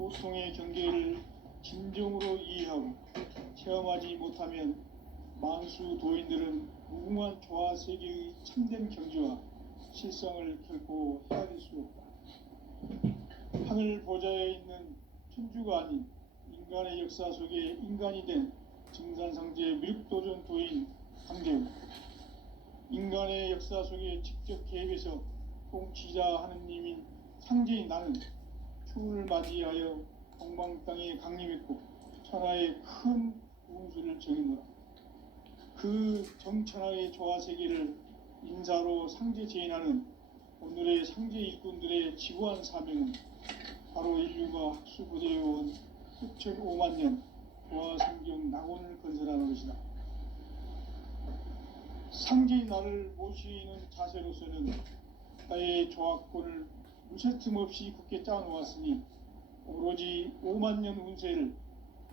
고통의 경계를 진정으로 이해하고 체험하지 못하면 만수 도인들은 무궁한 조화 세계의 참된 경지와 실상을 결코 헤아릴 수 없다. 하늘 보좌에 있는 천주가 아닌 인간의 역사 속에 인간이 된 증산상제 미륵도전 도인 강대우, 인간의 역사 속에 직접 개입해서 통치자 하느님인 상제인 나는 추운을 맞이하여 동방 땅에 강림했고 천하의 큰 운수를 정했노라. 그 정천하의 조화세계를 인사로 상제 제인하는 오늘의 상제 일꾼들의 지구한 사명은 바로 인류가 학수고대해온 수천 5만 년 조화성경 낙원을 건설하는 것이다. 상제인 나를 모시는 자세로서는 나의 조화권을 무쇠틈 없이 굳게 짜놓았으니 오로지 5만 년 운세를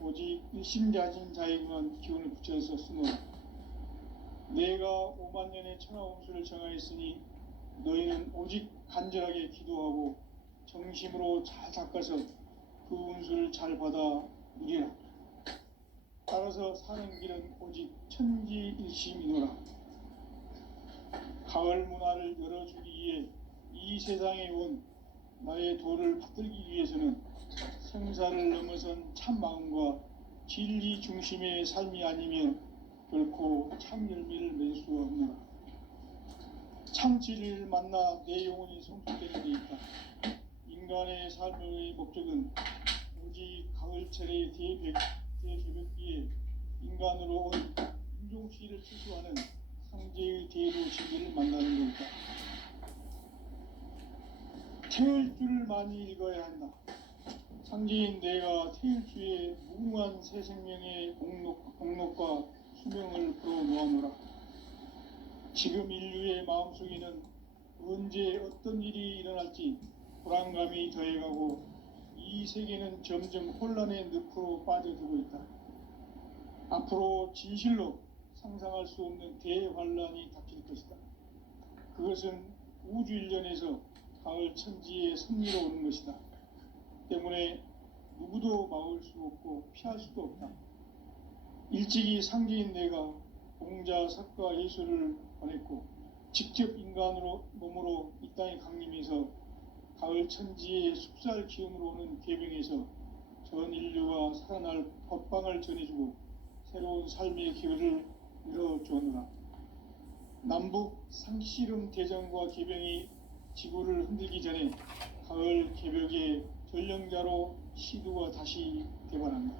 오직 일심자진 자에게만 기운을 붙여서 쓰노라. 내가 5만 년의 천하 운수를 정하였으니 너희는 오직 간절하게 기도하고 정심으로 잘 닦아서 그 운수를 잘 받아 누리라. 따라서 사는 길은 오직 천지일심이노라. 가을 문화를 열어주기 위해 이 세상에 온 나의 도를 받들기 위해서는 생사를 넘어선 참 마음과 진리 중심의 삶이 아니면 결코 참 열매를 맺을 수가 없노라. 참 진리를 만나 내 영혼이 성숙되는 데 있다. 인간의 삶의 목적은 오직 가을철의 대개벽기에 인간으로 온 인종시를 추수하는 상제의 대도 진리를 만나는 것이다. 태일주를 많이 읽어야 한다. 상제인 내가 태일주의 무궁한 새 생명의 공록과 수명을 풀어놓아노라. 지금 인류의 마음속에는 언제 어떤 일이 일어날지 불안감이 더해가고 이 세계는 점점 혼란의 늪으로 빠져들고 있다. 앞으로 진실로 상상할 수 없는 대환란이 닥칠 것이다. 그것은 우주 일련에서 가을 천지의 섭리로 오는 것이다. 때문에 누구도 막을 수 없고 피할 수도 없다. 일찍이 상제인 내가 공자, 석가, 예수를 보냈고 직접 인간으로 몸으로 이 땅에 강림해서 가을 천지의 숲살 기운으로 오는 계병에서 전 인류가 살아날 법방을 전해주고 새로운 삶의 기회를 열어주었노라. 남북 상씨름 대전과 계병이 지구를 흔들기 전에 가을 개벽의 전령자로 시두가 다시 개발한다.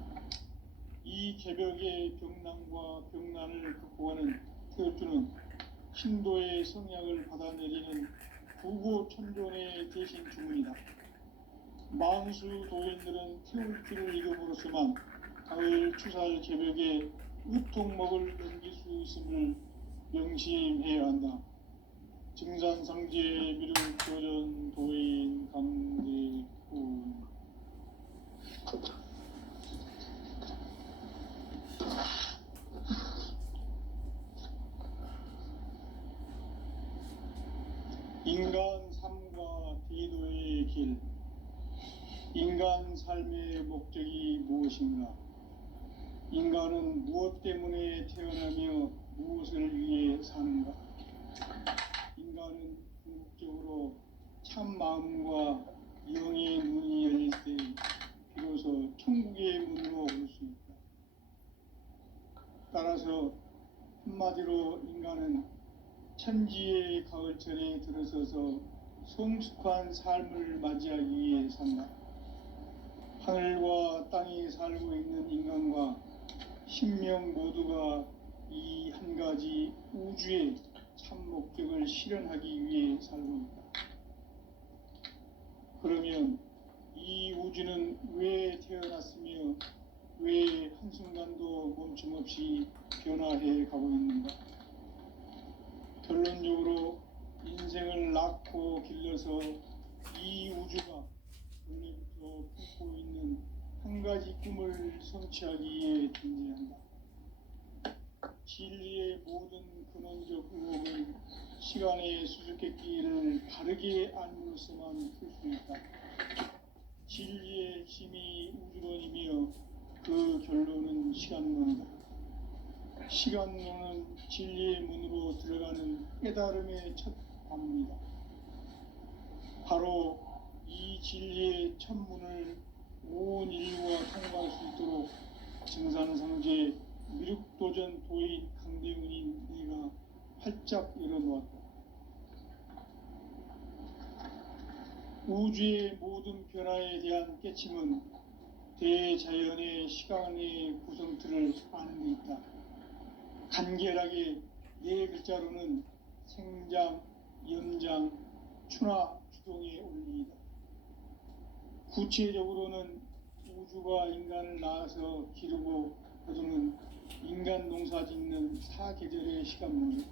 이 개벽의 병난과 병난을 극복하는 태울주는 신도의 성약을 받아내리는 구고천존의 대신 주문이다. 만수 도인들은 태울주를 이름으로서만 가을 추살 개벽의 으통목을 넘길 수 있음을 명심해야 한다. 증산상제 미륵도전 도인 강대훈. 인간 삶과 대도의 길. 인간 삶의 목적이 무엇인가? 인간은 무엇 때문에 태어나며 무엇을 위해 사는가? 인간은 궁극적으로 참 마음과 영의 문이 열릴 때 비로소 천국의 문으로 올 수 있다. 따라서 한마디로 인간은 천지의 가을철에 들어서서 성숙한 삶을 맞이하기 위해 산다. 하늘과 땅에 살고 있는 인간과 신명 모두가 이 한 가지 우주의 참 목적을 실현하기 위해 살고 있다. 그러면 이 우주는 왜 태어났으며 왜 한순간도 멈춤없이 변화해 가고 있는가? 결론적으로 인생을 낳고 길러서 이 우주가 원래부터 품고 있는 한 가지 꿈을 성취하기 위해 존재한다. 진리의 모든 근원적 의혹은 시간의 수수께끼를 바르게 알므로서만 풀 수 있다. 진리의 핵심이 우주론이며 그 결론은 시간론이다. 시간론은 진리의 문으로 들어가는 깨달음의 첫 관문이다. 바로 이 진리의 첫 문을 온 인류가 통과할 수 있도록 증산상제 미륵도전 도인 강대훈인 네가 활짝 열어놓았다. 우주의 모든 변화에 대한 깨침은 대자연의 시간의 구성틀을 아는 데 있다. 간결하게 네 글자로는 생장, 연장, 추나 주동의 원리이다. 구체적으로는 우주가 인간을 낳아서 기르고 거두는 인간 농사 짓는 사계절의 시간문이다.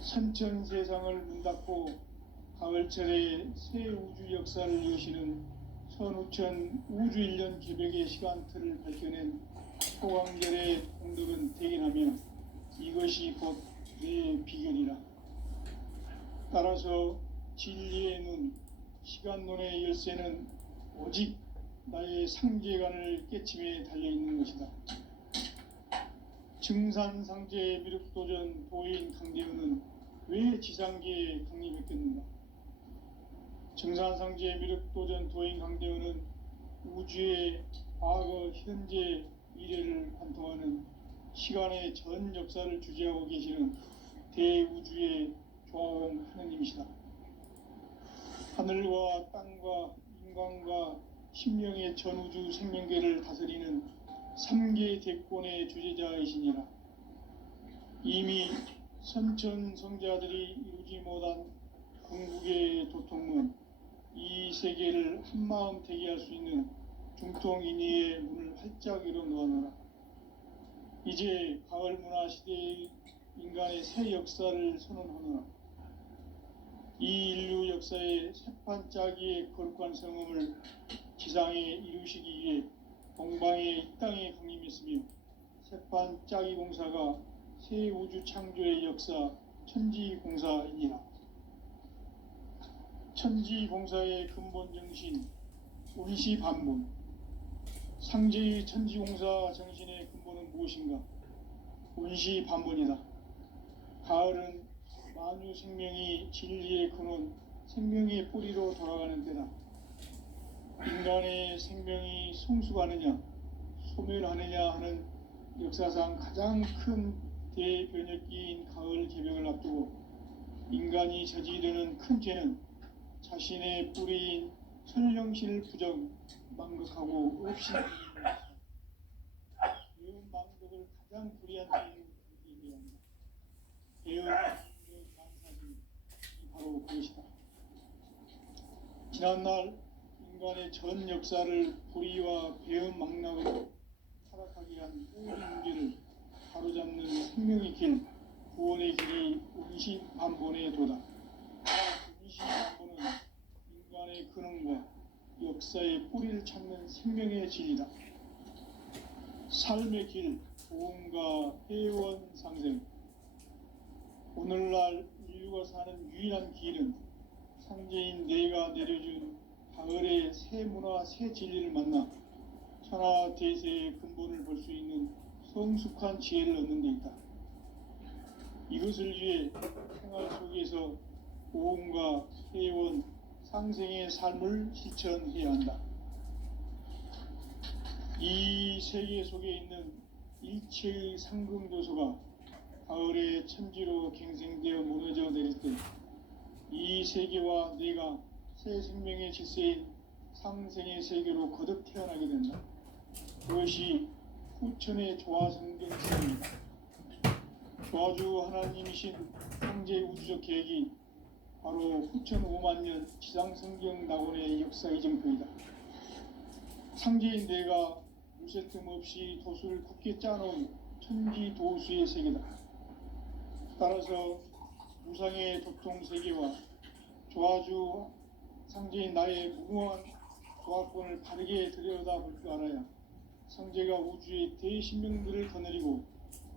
선천세상을 문 닫고 가을철에 새 우주 역사를 여시는 선우천 우주일년 개벽의 시간틀을 밝혀낸 소강절의 공덕은 대견하며 이것이 곧 내 비결이라. 따라서 진리의 눈, 시간론의 열쇠는 오직 나의 상계관을 깨침에 달려있는 것이다. 증산상제 미륵도전 도인 강대훈은 왜 지상계에 강림했겠는가? 증산상제 미륵도전 도인 강대훈은 우주의 과거, 현재, 미래를 관통하는 시간의 전 역사를 주재하고 계시는 대우주의 조화원 하느님이시다. 하늘과 땅과 인간과 신명의 전우주 생명계를 다스리는 3계 대권의 주재자이시니라. 이미 선천성자들이 이루지 못한 궁극의 도통문, 이 세계를 한마음 되게 할 수 있는 중통인의의 문을 활짝 열어놓아노라. 이제 가을 문화 시대의 인간의 새 역사를 선언하노라. 이 인류 역사의 새판짜기의 거룩한 성음을 지상에 이루시기 위해 동방의 이 땅에 강림했으며 새판짜기 공사가 새 우주 창조의 역사 천지공사이니라. 천지공사의 근본 정신 운시반문. 상제의 천지공사 정신의 근본은 무엇인가? 운시반문이다. 가을은 만유 생명이 진리의 근원, 생명의 뿌리로 돌아가는 때다. 인간의 생명이 성숙하느냐, 소멸하느냐 하는 역사상 가장 큰 대변혁기인 가을 개벽을 앞두고 인간이 저지르는 큰 죄는 자신의 뿌리인 설령실 부정, 망극하고 없이 배운 망극을 가장 불의한 죄로 얘기해야 합니다. 배운 망극의 반사심이 바로 그것이다. 지난날 인간의 전 역사를 불의와 배은 망락으로 타락하게 한 모든 문제를 바로잡는 생명의 길, 구원의 길이 운시반본의 도다. 운시반본은 인간의 근원과 역사의 뿌리를 찾는 생명의 진리다. 삶의 길, 도움과 회원 상생. 오늘날 인류가 사는 유일한 길은 상제인 내가 내려준 가을의 새 문화, 새 진리를 만나 천하 대세의 근본을 볼 수 있는 성숙한 지혜를 얻는 데 있다. 이것을 위해 생활 속에서 보험과 회원, 상생의 삶을 실천해야 한다. 이 세계 속에 있는 일체의 상금도서가 가을의 천지로 갱생되어 무너져 내릴 때 이 세계와 내가 새 생명의 질서인 상생의 세계로 거듭 태어나게 된다. 그것이 후천의 조화성경성입니다. 조화주 하나님이신 상제 우주적 계획이 바로 후천 5만 년 지상성경 낙원의 역사 이정표이다. 상제인 내가 물새 틈 없이 도수를 굳게 짜놓은 천지도수의 세계다. 따라서 무상의 도통세계와 조화주 상제인 나의 무궁한 조화권을 바르게 들여다볼 줄 알아야 상제가 우주의 대신명들을 거느리고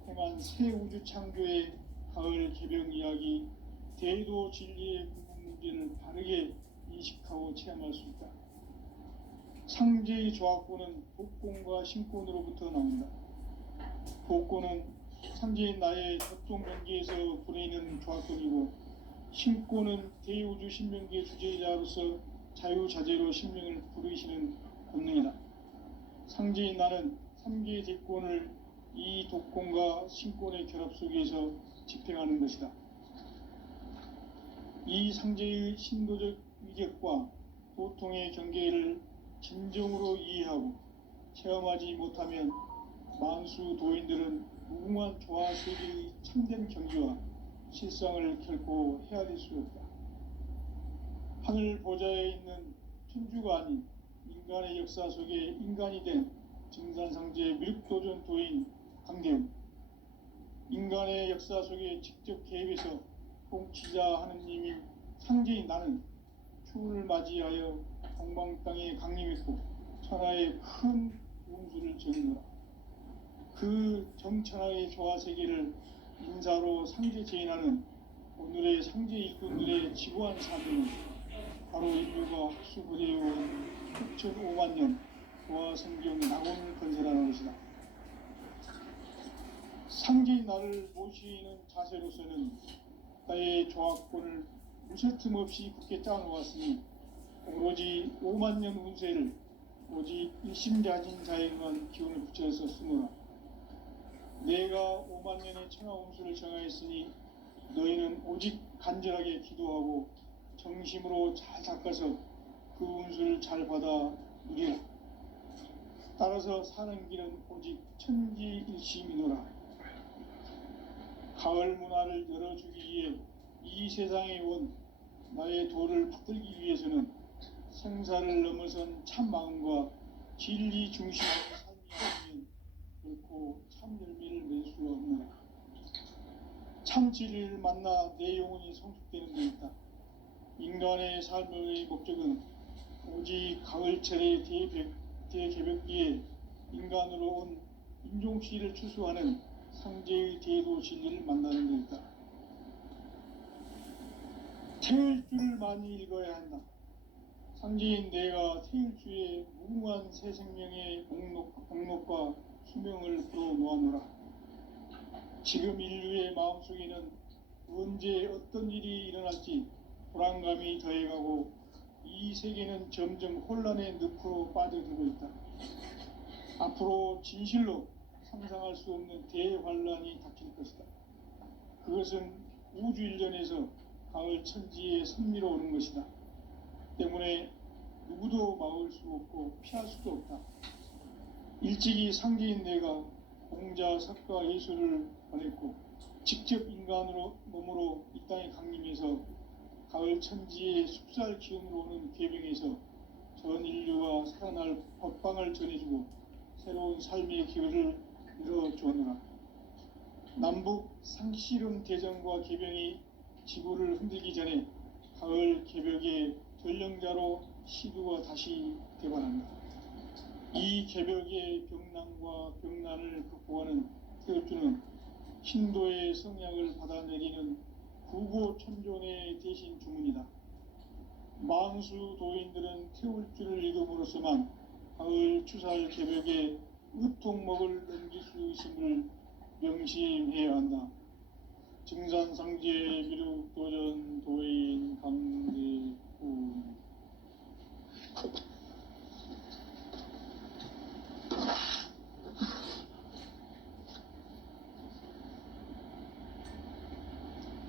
행한 새 우주 창조의 가을 개벽 이야기, 대도 진리의 궁극 문제를 바르게 인식하고 체험할 수 있다. 상제의 조합권은 복권과 신권으로부터 나온다. 복권은 상제인 나의 협동 관계에서 보내는 조합권이고, 신권은 대우주 신명기의 주제자로서 자유자재로 신명을 부르시는 권능이다. 상제인 나는 3개의 대권을 이 독권과 신권의 결합 속에서 집행하는 것이다. 이 상제의 신도적 위력과 도통의 경계를 진정으로 이해하고 체험하지 못하면 만수 도인들은 무궁한 조화 세계의 참된 경지와 실상을 결코 헤아릴 수 없다. 하늘 보좌에 있는 천주가 아닌 인간의 역사 속에 인간이 된 증산상제 밀도전 도인 강대훈, 인간의 역사 속에 직접 개입해서 통치자 하느님이 상제인 나는 추운을 맞이하여 동방 땅에 강림했고 천하의 큰 운수를 정노라. 그 정천하의 조화 세계를 인사로 상제 제인하는 오늘의 상제 일꾼들의 지구한 사명은 바로 인류가 수부되어온 6,500만 년 조화 성경 낙원을 건설하는 것이다. 상제인 나를 모시는 자세로서는 나의 조합권을 무쇠틈 없이 굳게 짜놓았으니 오로지 5만 년 운세를 오직 일심자진 자에게만 기운을 붙여서 쓰노라. 내가 5만 년의 천하 운수를 정하였으니 너희는 오직 간절하게 기도하고 정심으로 잘 닦아서 그 운수를 잘 받아 누리라. 따라서 사는 길은 오직 천지일심이노라. 가을 문화를 열어주기 위해 이 세상에 온 나의 도를 받들기 위해서는 생사를 넘어선 참 마음과 진리 중심의 삶이 아니면 결코 참 열매를 낼 수가 없노라. 참 진리를 만나 내 영혼이 성숙되는 데 있다. 인간의 삶의 목적은 오직 가을철의 대개벽기에 인간으로 온 인종시를 추수하는 상제의 대도 진리를 만나는 데 있다. 태일주를 많이 읽어야 한다. 상제인 내가 태일주의 무궁한 새 생명의 목록과 수명을 풀어놓아노라. 지금 인류의 마음속에는 언제 어떤 일이 일어날지 불안감이 더해가고 이 세계는 점점 혼란의 늪으로 빠져들고 있다. 앞으로 진실로 상상할 수 없는 대환란이 닥칠 것이다. 그것은 우주 일련에서 가을 천지의 섭리로 오는 것이다. 때문에 누구도 막을 수 없고 피할 수도 없다. 일찍이 상제인 내가 공자, 석가, 예수를 보냈고 직접 인간으로 몸으로 이 땅에 강림해서 가을 천지의 숲살 기운으로 오는 계병에서 전 인류가 살아날 법방을 전해주고 새로운 삶의 기회를 이뤄주었노라. 남북 상씨름 대전과 계병이 지구를 흔들기 전에 가을 개벽의 전령자로 시두가 다시 되관한다. 이 개벽의 병난과 병난을 극복하는 태울주는 신도의 성약을 받아내리는 구고천존의 대신 주문이다. 만수 도인들은 태울주를 읽음으로써만 가을 추살 개벽의 의통목을 넘길 수 있음을 명심해야 한다. 증산상제 미륵도전 도인 강대훈.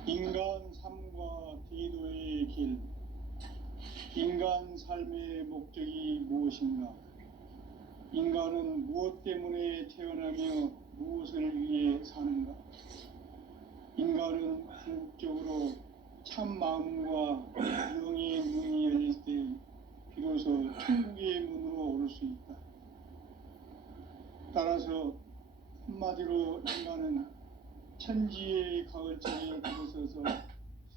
인간 삶과 대도의 길. 인간 삶의 목적이 무엇인가? 인간은 무엇 때문에 태어나며 무엇을 위해 사는가? 인간은 궁극적으로 참 마음과 영의 문이 열릴 때 비로소 천국의 문으로 오를 수 있다. 따라서 한마디로 인간은 천지의 가을장에 들어서서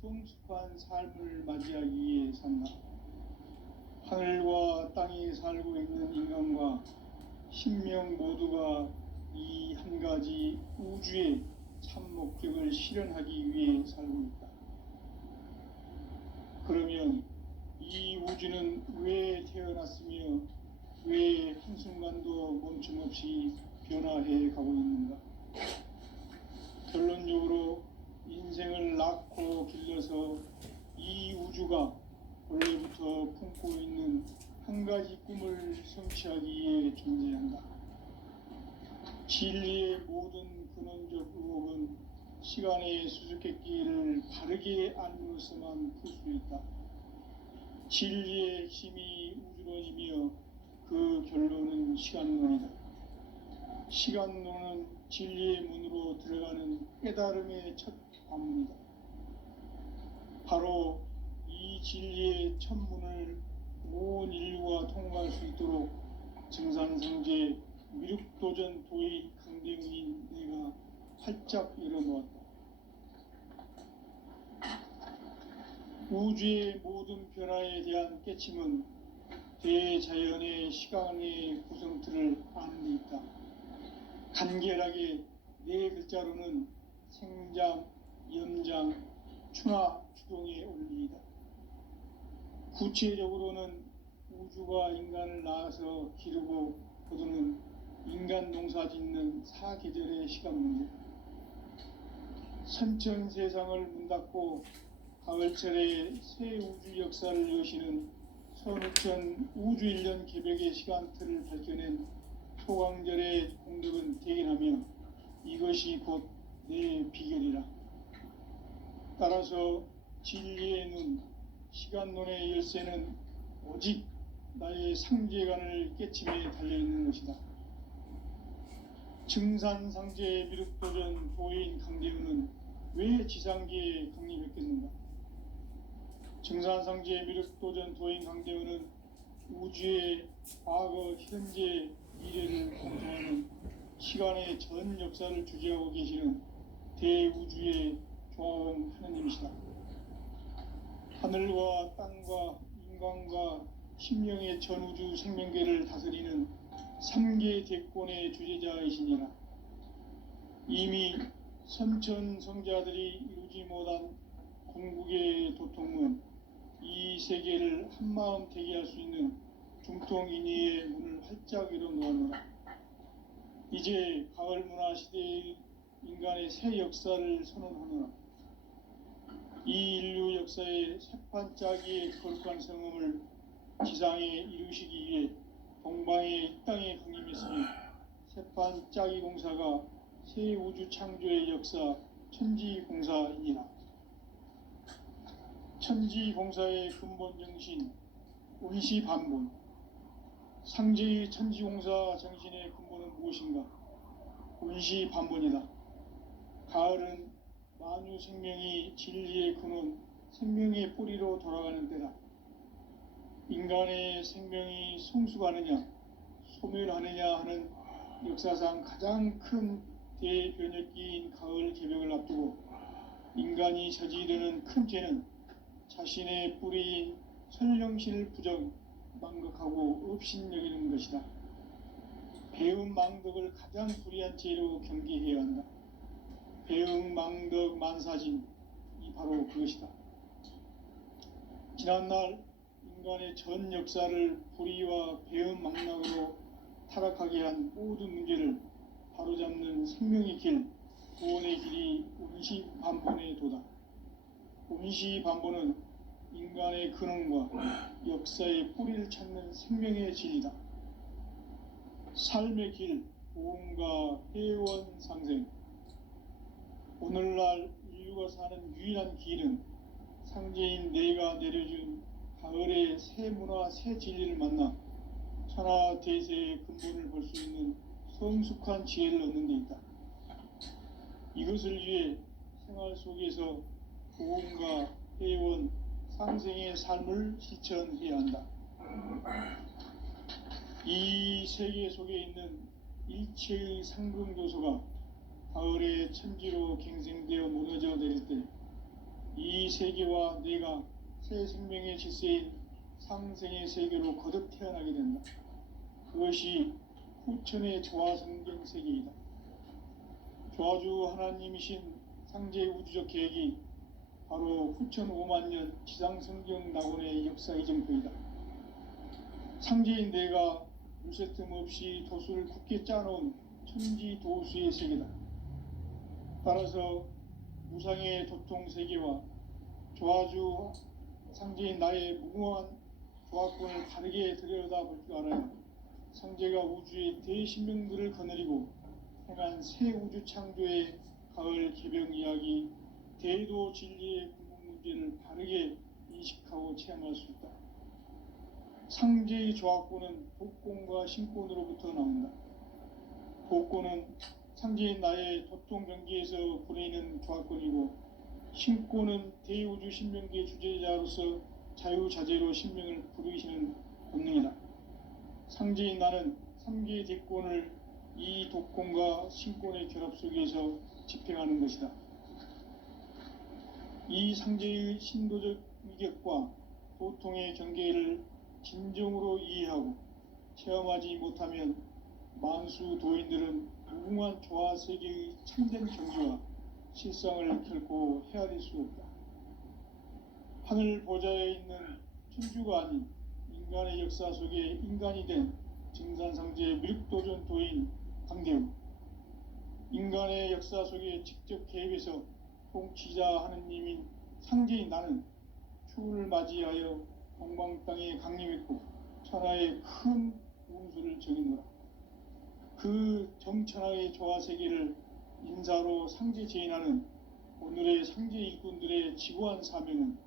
성숙한 삶을 맞이하기 위해 산다. 하늘과 땅에 살고 있는 인간과 신명 모두가 이 한 가지 우주의 참 목적을 실현하기 위해 살고 있다. 그러면 이 우주는 왜 태어났으며 왜 한순간도 멈춤 없이 변화해 가고 있는가? 결론적으로 인생을 낳고 길러서 이 우주가 원래부터 품고 있는 한 가지 꿈을 성취하기 위해 존재한다. 진리의 모든 근원적 의혹은 시간의 수수께끼를 바르게 알므로서만 풀 수 있다. 진리의 힘이 우주론이며 그 결론은 시간론이다. 시간론은 진리의 문으로 들어가는 깨달음의 첫 관문이다. 바로 이 진리의 첫 문을 온 인류가 통과할 수 있도록 증산성제 미륵도전 도의 강대웅인 내가 활짝 열어놓았다. 우주의 모든 변화에 대한 깨침은 대자연의 시간의 구성틀을 아는 데 있다. 간결하게 네 글자로는 생장, 연장, 추나 추동의 원리이다. 구체적으로는 우주가 인간을 낳아서 기르고 거두는 인간 농사 짓는 사계절의 시간 문제. 선천 세상을 문 닫고 가을철에 새 우주 역사를 여시는 선우천 우주 1년 개벽의 시간틀을 밝혀낸 소강절의 공덕은 대견하며 이것이 곧 내 비결이라. 따라서 진리의 눈, 시간론의 열쇠는 오직 나의 상제관을 깨침에 달려있는 것이다. 증산상제의 미륵도전 도인 강대우는 왜 지상계에 강림했겠는가? 증산상제의 미륵도전 도인 강대우는 우주의 과거, 현재, 미래를 공통하는 시간의 전 역사를 주재하고 계시는 대우주의 조화원 하느님이시다. 하늘과 땅과 인간과 심령의 전우주 생명계를 다스리는 3계 대권의 주제자이시니라. 이미 선천성자들이 이루지 못한 궁극의 도통은 이 세계를 한마음 되게 할 수 있는 중통인의의 문을 활짝 열어놓았노라. 이제 가을 문화 시대의 인간의 새 역사를 선언하노라. 이 인류 역사의 새판짜기의 거룩한 성음을 지상에 이루시기 위해 동방의 이 땅에 강림했으니 새판짜기 공사가 새 우주 창조의 역사 천지공사이니라. 천지공사의 근본 정신 운시반본. 상제의 천지공사 정신의 근본은 무엇인가? 운시반본이다. 가을은 만유 생명이 진리의 근원, 생명의 뿌리로 돌아가는 때다. 인간의 생명이 성숙하느냐, 소멸하느냐 하는 역사상 가장 큰 대변혁기인 가을 개벽을 앞두고 인간이 저지르는 큰 죄는 자신의 뿌리인 설령신을 부정, 망극하고 업신여기는 것이다. 배음 망덕을 가장 불의한 죄로 경계해야 한다. 배음 망덕 만사진, 이 바로 그것이다. 지난날 인간의 전 역사를 불의와 배음 망락으로 타락하게 한 모든 문제를 바로잡는 생명의 길, 구원의 길이 운시반본의 도다. 운시반본은 인간의 근원과 역사의 뿌리를 찾는 생명의 진리다. 삶의 길, 보험과 회원 상생. 오늘날 인류가 사는 유일한 길은 상제인 내가 내려준 가을의 새 문화, 새 진리를 만나 천하 대세의 근본을 볼 수 있는 성숙한 지혜를 얻는 데 있다. 이것을 위해 생활 속에서 보험과 회원, 상생의 삶을 실천해야 한다. 이 세계 속에 있는 일체의 상승조소가 가을의 천지로 갱생되어 무너져 내릴 때 이 세계와 내가 새 생명의 질서인 상생의 세계로 거듭 태어나게 된다. 그것이 후천의 조화성경 세계이다. 조화주 하나님이신 상제 우주적 계획이 바로 후천 5만 년 지상성경 낙원의 역사 이정표이다. 상제인 내가 무쇠틈 없이 도수를 굳게 짜놓은 천지도수의 세계다. 따라서 무상의 도통 세계와 조화주 상제인 나의 무궁한 조합권을 바르게 들여다볼 줄 알아야 상제가 우주의 대신명들을 거느리고 행한 새 우주 창조의 가을 개병 이야기, 대도 진리의 궁극 문제를 바르게 인식하고 체험할 수 있다. 상제의 조합권은 복권과 신권으로부터 나온다. 복권은 상제인 나의 도통 경계에서 보내는 조합권이고, 신권은 대우주 신명기의 주제자로서 자유자재로 신명을 부르시는 본능이다. 상제인 나는 3개의 대권을 이 독권과 신권의 결합 속에서 집행하는 것이다. 이 상제의 신도적 위격과 도통의 경계를 진정으로 이해하고 체험하지 못하면 만수 도인들은 무궁한 조화 세계의 참된 경지와 실상을 결코 헤아릴 수 없다. 하늘 보좌에 있는 천주가 아닌 인간의 역사 속에 인간이 된 증산상제 미륵도전 도인 강대우, 인간의 역사 속에 직접 개입해서 통치자 하느님인 상제인 나는 추운을 맞이하여 동방 땅에 강림했고 천하의 큰 운수를 정했노라. 그 정천하의 조화 세계를 인사로 상제 제인하는 오늘의 상제 일꾼들의 지고한 사명은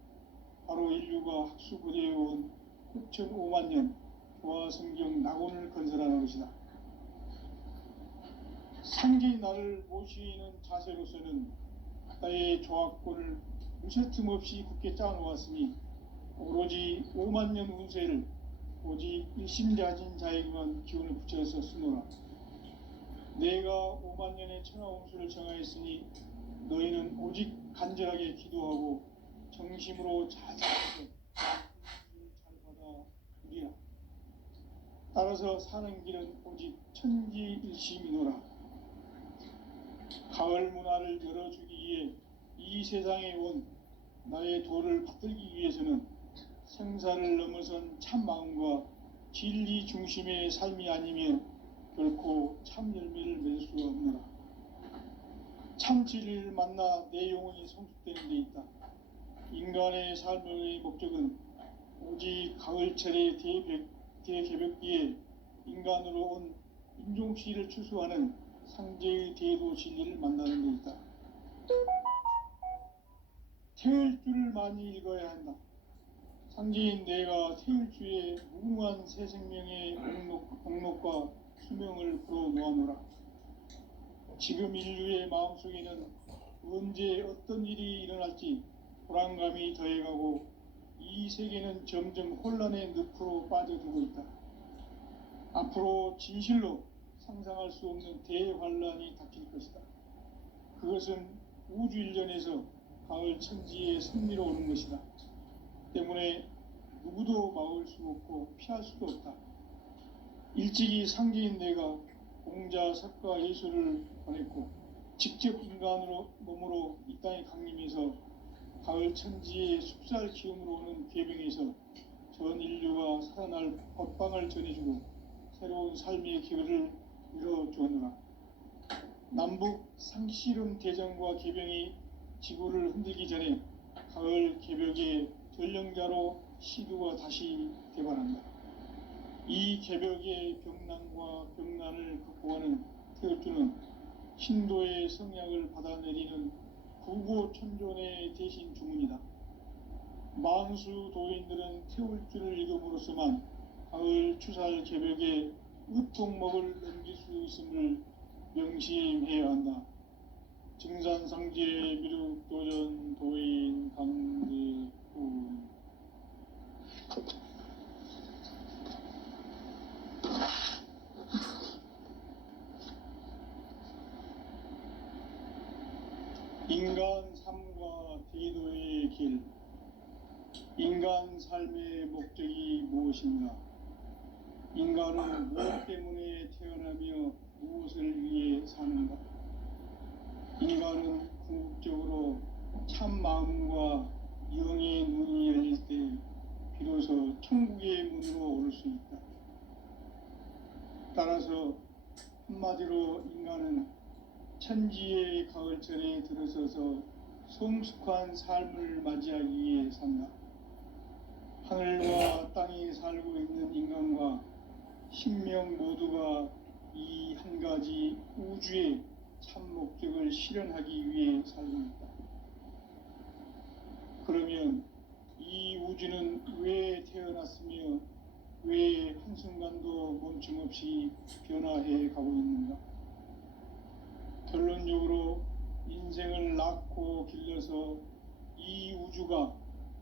바로 인류가 학수고대해온 9,500만 년 조화 성경 낙원을 건설하는 것이다. 상제인 나를 모시는 자세로서는 나의 조합권을 무쇠틈 없이 굳게 짜놓았으니 오로지 5만 년 운세를 오직 일심자진 자에게만 기운을 붙여서 쓰노라. 내가 5만 년의 천하 운수를 정하였으니 너희는 오직 간절하게 기도하고 정심으로 자자해서 운수를 잘 받아 누리라. 따라서 사는 길은 오직 천지일심이노라. 가을 문화를 열어주기 위해 이 세상에 온 나의 도를 받들기 위해서는 생사를 넘어선 참 마음과 진리 중심의 삶이 아니면 결코 참 열매를 맺을 수 없노라. 참 진리를 만나 내 영혼이 성숙되는 데 있다. 인간의 삶의 목적은 오직 가을철의 대개벽기에 인간으로 온 인종시를 추수하는 상제의 대도 진리를 만나는 데 있다. 태을 줄을 많이 읽어야 한다. 상제인 내가 태을주의 무궁한 새 생명의 목록과 수명을 풀어놓아노라. 지금 인류의 마음속에는 언제 어떤 일이 일어날지 불안감이 더해가고 이 세계는 점점 혼란의 늪으로 빠져들고 있다. 앞으로 진실로 상상할 수 없는 대환란이 닥칠 것이다. 그것은 우주 일전에서 가을 천지의 승리로 오는 것이다. 때문에 누구도 막을 수 없고 피할 수도 없다. 일찍이 상제인 내가 공자, 석가, 예수를 보냈고 직접 인간으로 몸으로 이 땅에 강림해서 가을 천지의 숲살 기움으로 오는 괴병에서 전 인류가 살아날 법방을 전해주고 새로운 삶의 기회를 이뤄주었노라. 남북 상씨름 대전과 개병이 지구를 흔들기 전에 가을 개벽의 전령자로 시두가 다시 개발한다. 이 개벽의 병난과 병난을 극복하는 태을주는 신도의 성약을 받아내리는 구고천존의 대신 주문이다. 만수 도인들은 태울주를 읽음으로써만 가을 추살 개벽에 으통목을 넘길 수 있음을 명심해야 한다. 증산상제 미륵도전 도인 강대훈. 인간 삶과 대도의 길. 인간 삶의 목적이 무엇인가? 인간은 무엇 때문에 태어나며 무엇을 위해 사는가? 인간은 궁극적으로 참 마음과 영의 문이 열릴 때 비로소 천국의 문으로 오를 수 있다. 따라서 한마디로 인간은 천지의 가을철에 들어서서 성숙한 삶을 맞이하기 위해 산다. 하늘과 땅에 살고 있는 인간과 신명 모두가 이 한 가지 우주의 참 목적을 실현하기 위해 살고 있다. 그러면 이 우주는 왜 태어났으며 왜 한순간도 멈춤없이 변화해 가고 있는가? 결론적으로 인생을 낳고 길러서 이 우주가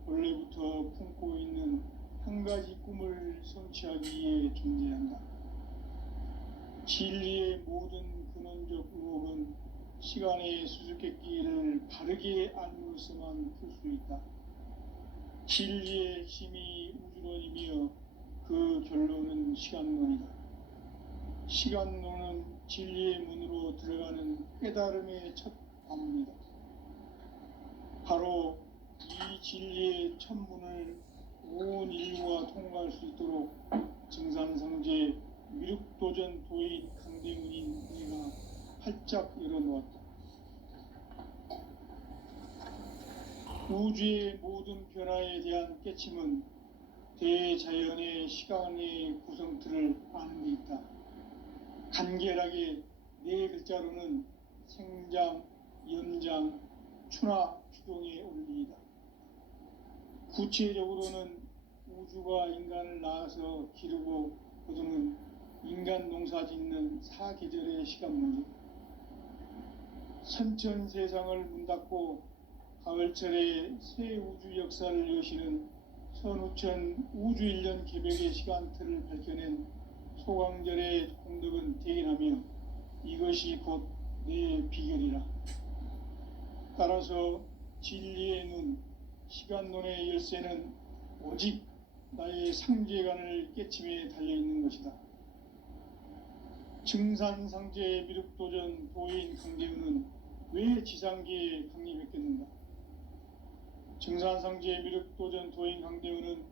원래부터 품고 있는 한 가지 꿈을 성취하기 위해 존재한다. 진리의 모든 근원적 의혹은 시간의 수수께끼를 바르게 알므로서만 풀 수 있다. 진리의 핵심이 우주론이며 그 결론은 시간론이다. 시간론은 진리의 문으로 들어가는 깨달음의 첫 관문이다. 바로 이 진리의 첫 문을 온 인류가 통과할 수 있도록 증산성제 미륵도전 도인 강대문인 내가 활짝 열어놓았다. 우주의 모든 변화에 대한 깨침은 대자연의 시간의 구성틀을 아는 데 있다. 간결하게 네 글자로는 생장, 연장, 추나 추동의 원리이다. 구체적으로는 우주가 인간을 낳아서 기르고 거두는 인간 농사 짓는 사계절의 시간문이 선천 세상을 문 닫고 가을철에 새 우주 역사를 여시는 선우천 우주일년 개벽의 시간틀을 밝혀낸 소강절의 공덕은 대견하며 이것이 곧 내 비결이라. 따라서 진리의 눈, 시간론의 열쇠는 오직 나의 상제관을 깨침에 달려있는 것이다. 증산상제 미륵도전 도인 강대우는 왜 지상계에 강림했겠는가? 증산상제 미륵도전 도인 강대우는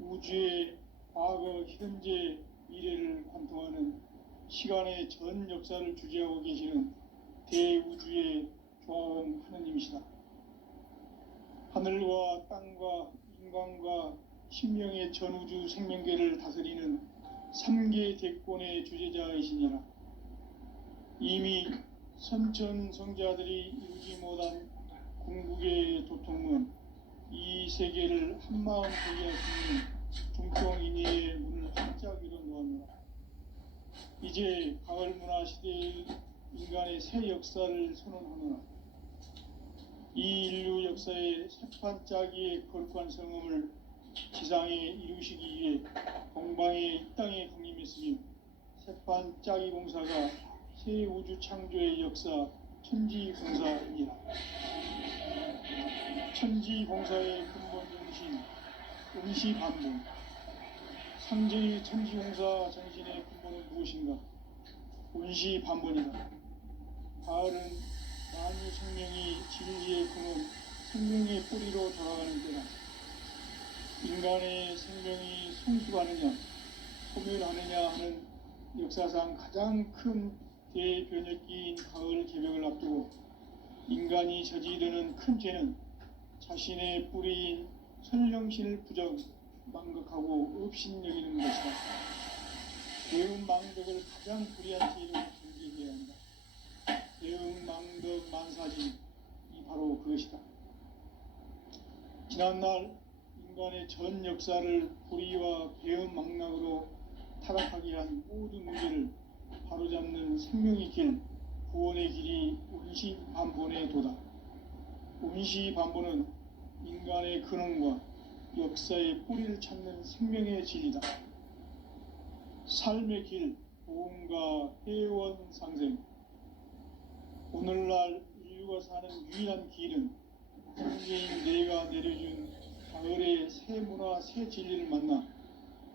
우주의 과거, 현재, 미래를 관통하는 시간의 전 역사를 주재하고 계시는 대우주의 조화원 하느님이시다. 하늘과 땅과 인간과 신명의 전우주 생명계를 다스리는 3계 대권의 주재자이시니라. 이미 선천성자들이 이루지 못한 궁극의 도통은 이 세계를 한마음 되게 하시는 중통인의의 문을 활짝 열어놓았노라. 이제 가을 문화 시대의 인간의 새 역사를 선언하노라. 이 인류 역사의 새판짜기의 거룩한 성음을 지상에 이루시기 위해 동방의 이 땅에 강림했으며 새판짜기 공사가 새 우주 창조의 역사 천지공사입니다. 천지공사의 근본 정신 응시반복. 상제의 천지공사 정신의 근본은 무엇인가? 운시반본이다. 가을은 만유 생명이 진리의 근원, 생명의 뿌리로 돌아가는 때다. 인간의 생명이 성숙하느냐, 소멸하느냐 하는 역사상 가장 큰 대변혁기인 가을 개벽을 앞두고 인간이 저지르는 큰 죄는 자신의 뿌리인 선령신을 부정, 망각하고 업신여기는 것이다. 대응망덕을 가장 불의한 죄로 정죄해야 한다. 대응망덕 만사진이 바로 그것이다. 지난날 인간의 전 역사를 불의와 배은망락으로 타락하게 한 모든 문제를 바로잡는 생명의 길, 구원의 길이 운시반본의 도다. 운시반본은 인간의 근원과 역사의 뿌리를 찾는 생명의 진리다. 삶의 길, 보험과 회원 상생. 오늘날 인류가 사는 유일한 길은 현재인 내가 내려준 가을의 새 문화, 새 진리를 만나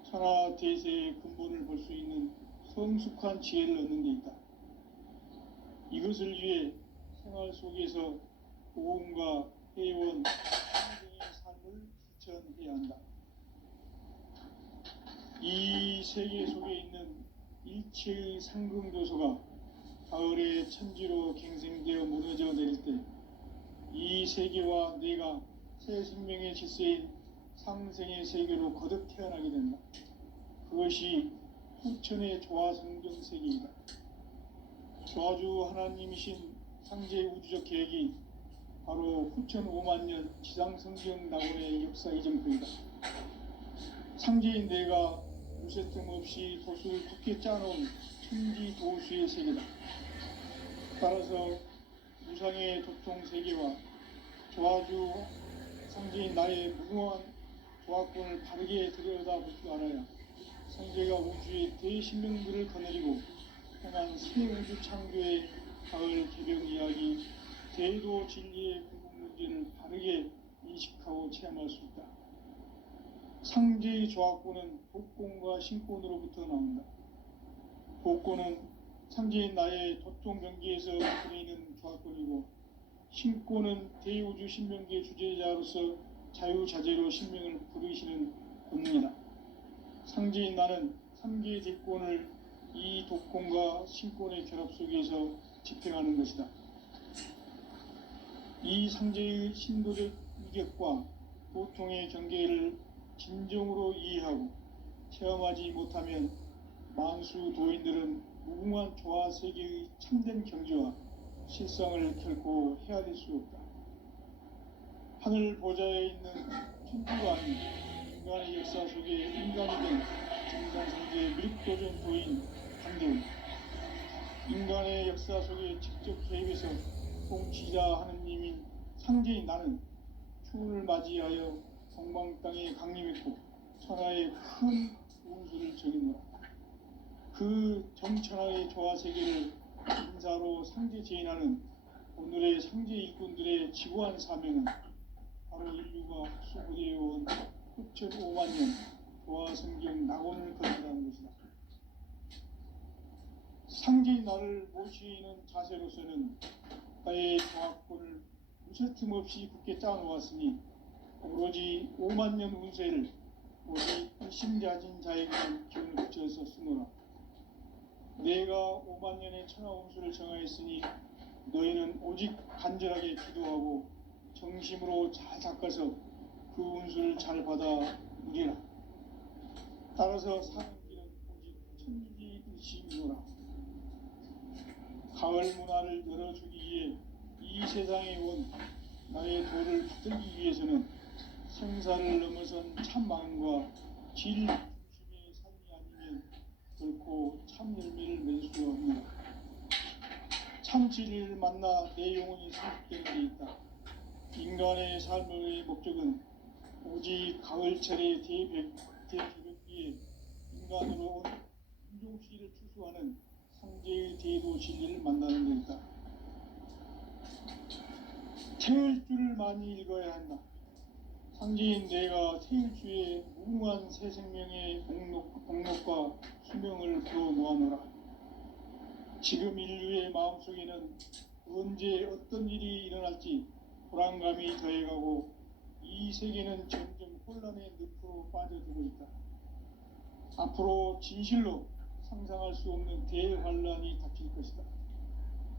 천하 대세의 근본을 볼 수 있는 성숙한 지혜를 얻는 데 있다. 이것을 위해 생활 속에서 보험과 회원, 상생의 삶을 실천해야 한다. 이 세계 속에 있는 일체의 상금도서가 가을의 천지로 갱생되어 무너져 내릴 때 이 세계와 내가 새 생명의 질서인 상생의 세계로 거듭 태어나게 된다. 그것이 후천의 조화성경 세계이다. 조화주 하나님이신 상제 우주적 계획이 바로 후천 5만 년 지상성경 낙원의 역사 이정표이다. 상제인 내가 무쇠틈 없이 돛을 굳게 짜놓은 천지 도수의 세계다. 따라서 무상의 도통 세계와 조화주 상제인 나의 무궁한 조화권을 바르게 들여다볼 줄 알아야 상제가 우주의 대신명들을 거느리고 행한 새 우주 창조의 가을 개벽 이야기, 대도 진리의 궁극 문제를 바르게 인식하고 체험할 수 있다. 상제의 조화권은 복권과 신권으로부터 나온다. 복권은 상제인 나의 도통 경계에서 부리는 조화권이고, 신권은 대우주 신명계 주제자로서 자유자재로 신명을 부르시는 권능이다. 상제인 나는 3개의 대권을 이 독권과 신권의 결합 속에서 집행하는 것이다. 이 상제의 신도적 위격과 보통의 경계를 진정으로 이해하고 체험하지 못하면 만수 도인들은 무궁한 조화 세계의 참된 경지와 실상을 결코 헤아릴 수 없다. 하늘 보좌에 있는 천주가 아닌 인간의 역사 속에 인간이 된 정상상제의 밀도전 도인 강대훈, 인간의 역사 속에 직접 개입해서 통치자 하느님인 상제인 나는 추운을 맞이하여 동방 땅에 강림했고 천하의 큰 운수를 정했노라. 그 정천하의 조화 세계를 인사로 상제 제인하는 오늘의 상제 일꾼들의 지구한 사명은 바로 인류가 수고되어온 후천 5만 년 조화 성경 낙원을 건설하는 것이다. 상제인 나를 모시는 자세로서는 나의 조화권을 무쇠틈 없이 굳게 짜놓았으니 오로지 5만 년 운세를 오직 일심자진 자에게만 기운을 붙여서 쓰노라. 내가 5만 년의 천하 운수를 정하였으니 너희는 오직 간절하게 기도하고 정심으로 잘 닦아서 그 운수를 잘 받아 누리라. 따라서 사는 길은 오직 천지일심이노라. 가을 문화를 열어주기 위해 이 세상에 온 나의 도를 붙들기 위해서는 생사를 넘어선 참 마음과 질 중심의 삶이 아니면 결코 참 열매를 맺을 수 없노라. 참 진리를 만나 내 영혼이 성숙되는 데 있다. 인간의 삶의 목적은 오직 가을철의 대개벽기에 인간으로 온 인종씨를 추수하는 상제의 대도 진리를 만나는 데 있다. 태일주를 많이 읽어야 한다. 상제인 내가 태일주의 무궁한 새 생명의 목록과 수명을 풀어 놓아노라. 지금 인류의 마음속에는 언제 어떤 일이 일어날지 불안감이 더해가고 이 세계는 점점 혼란의 늪으로 빠져들고 있다. 앞으로 진실로 상상할 수 없는 대환란이 닥칠 것이다.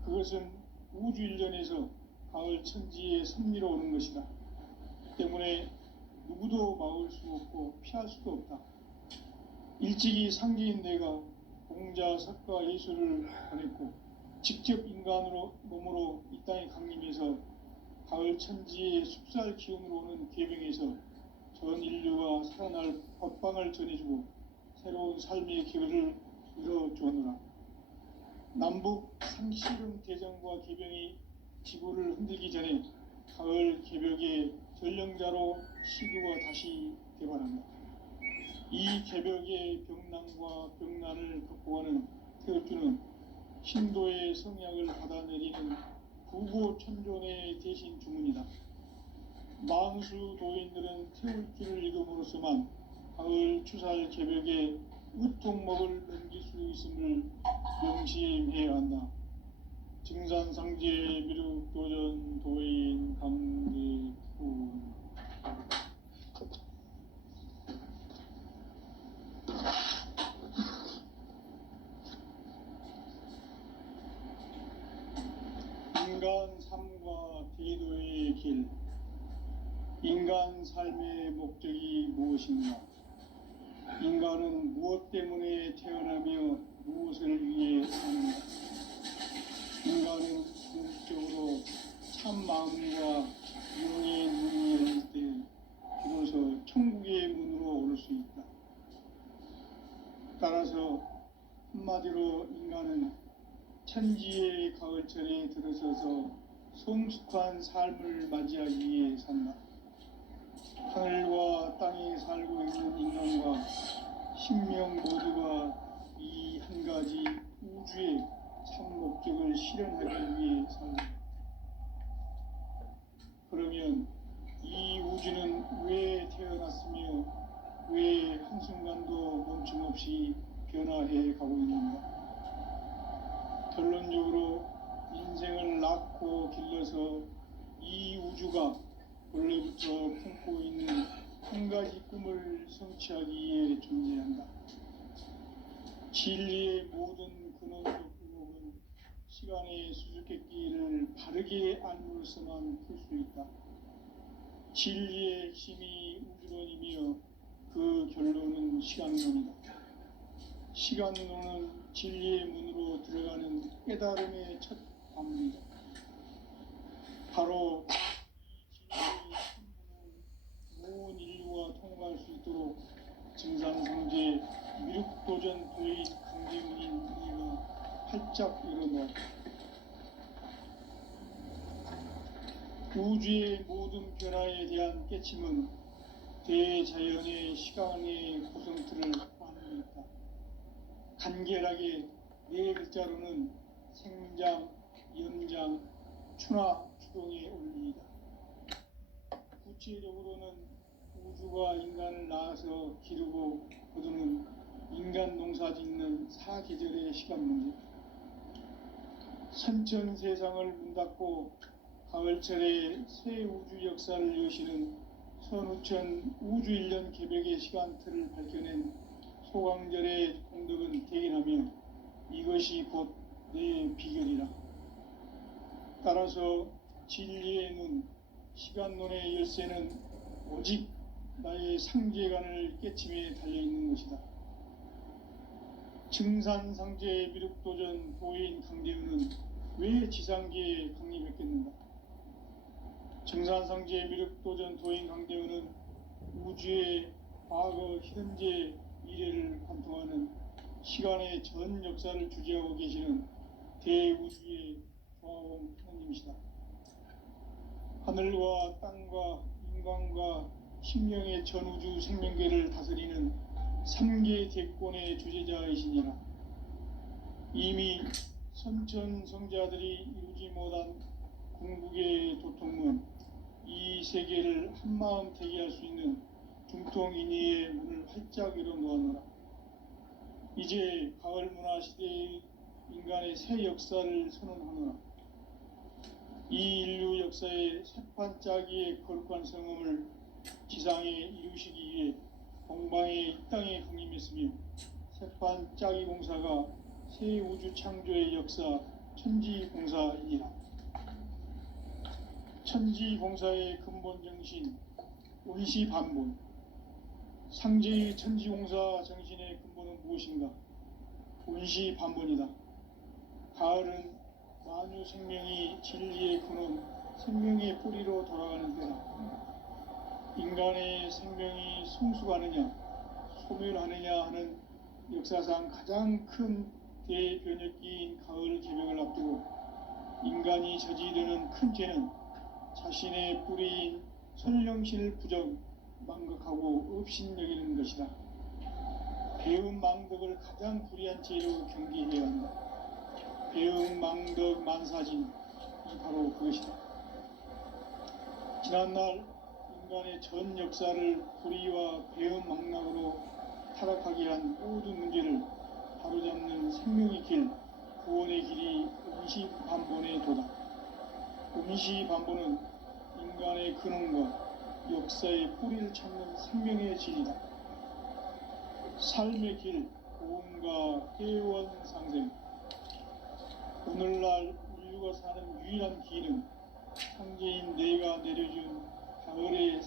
그것은 우주 일전에서 가을 천지의 섭리로 오는 것이다. 때문에 누구도 막을 수 없고 피할 수도 없다. 일찍이 상제인 내가 공자, 석가, 예수를 보냈고 직접 인간으로 몸으로 이 땅에 강림해서 가을 천지의 숲살 기운으로 오는 계병에서 전 인류가 살아날 법방을 전해주고 새로운 삶의 기회를 이뤄주었노라. 남북 상시름 대전과 계병이 지구를 흔들기 전에 가을 개벽의 전령자로 시도가 다시 개발한다. 이 개벽의 병난과 병난을 극복하는 태극주는 신도의 성약을 받아내리는 구고천존의 대신 주문이다. 만수 도인들은 태울주를 읽음으로써만 가을 추살 개벽에 으통목을 넘길 수 있음을 명심해야 한다. 증산상제 미륵도전 도인 강대훈. 인간 삶과 대도의 길, 인간 삶의 목적이 무엇인가? 인간은 무엇 때문에 태어나며 무엇을 위해 사는가? 인간은 궁극적으로 참 마음과 영의 눈이 열릴 때 비로소 천국의 문으로 오를 수 있다. 따라서 한마디로 인간은 천지의 가을철에 들어서서 성숙한 삶을 맞이하기 위해 산다. 하늘과 땅에 살고 있는 인간과 신명 모두가 이 한 가지 우주의 참 목적을 실현하기 위해 산다. 그러면 이 우주는 왜 태어났으며 왜 한순간도 멈춤없이 변화해 가고 있는가? 결론적으로 인생을 낳고 길러서 이 우주가 원래부터 품고 있는 한 가지 꿈을 성취하기 위해 존재한다. 진리의 모든 근원적 의혹은 시간의 수수께끼를 바르게 알므로서만 풀 수 있다. 진리의 핵심이 우주론이며 그 결론은 시간론이다. 시간론은 진리의 문으로 들어가는 깨달음의 첫 방문이다. 바로 이 진리의 온 인류가 통과할 수 있도록 증산성제 미륵도전 도의 강제문인 이가 활짝 일어났다. 우주의 모든 변화에 대한 깨침은 대자연의 시간의 구성틀을 만들었다. 간결하게 네 글자로는 생장, 연장, 추나 추동의 원리이다. 구체적으로는 우주가 인간을 낳아서 기르고 거두는 인간 농사 짓는 사계절의 시간 문제, 선천 세상을 문 닫고 가을철에 새 우주 역사를 여시는 선우천 우주일년 개벽의 시간틀을 밝혀낸 소강절의 공덕은 대견하며 이것이 곧 내 비결이라. 따라서 진리의 눈, 시간론의 열쇠는 오직 나의 상제관을 깨침에 달려있는 것이다. 증산상제 미륵도전 도인 강제우는 왜 지상계에 강림했겠는가? 증산상제 미륵도전 도인 강제우는 우주의 과거, 현재, 미래를 관통하는 시간의 전 역사를 주재하고 계시는 대우주의 조화원 하나님이시다. 하늘과 땅과 인간과 신명의 전우주 생명계를 다스리는 3계 대권의 주재자이시니라. 이미 선천성자들이 이루지 못한 궁극의 도통문, 이 세계를 한마음 대기할 수 있는 중통인의의 문을 활짝 열어 놓았노라. 이제 가을 문화 시대의 인간의 새 역사를 선언하노라. 이 인류 역사의 새판짜기의 거룩한 성음을 지상에 이루시기 위해 동방의 이 땅에 강림했으며 새판짜기 공사가 새 우주 창조의 역사 천지공사이니라. 천지공사의 근본 정신 원시반본, 상제의 천지공사 정신의 근본은 무엇인가? 원시반본이다. 가을은 만유 생명이 진리의 근원, 생명의 뿌리로 돌아가는 때다. 인간의 생명이 성숙하느냐, 소멸하느냐 하는 역사상 가장 큰 대변혁기인 가을 개벽을 앞두고 인간이 저지르는 큰 죄는 자신의 뿌리인 선령실 부정, 망극하고 업신여기는 것이다. 배움 망덕을 가장 불의한 죄로 경계해야 한다. 배움 망덕 만사진, 이 바로 그것이다. 지난날 인간의 전 역사를 불의와 배움 망락으로 타락하게 한 모든 문제를 바로잡는 생명의 길, 구원의 길이 원시반본의 도다. 원시반본은 인간의 근원과 역사의 뿌리를 찾는 생명의 진리다. 삶의 길, 고음과 회원상생. 오늘날 인류가 사는 유일한 기는 형제인 내가 내려준 가을의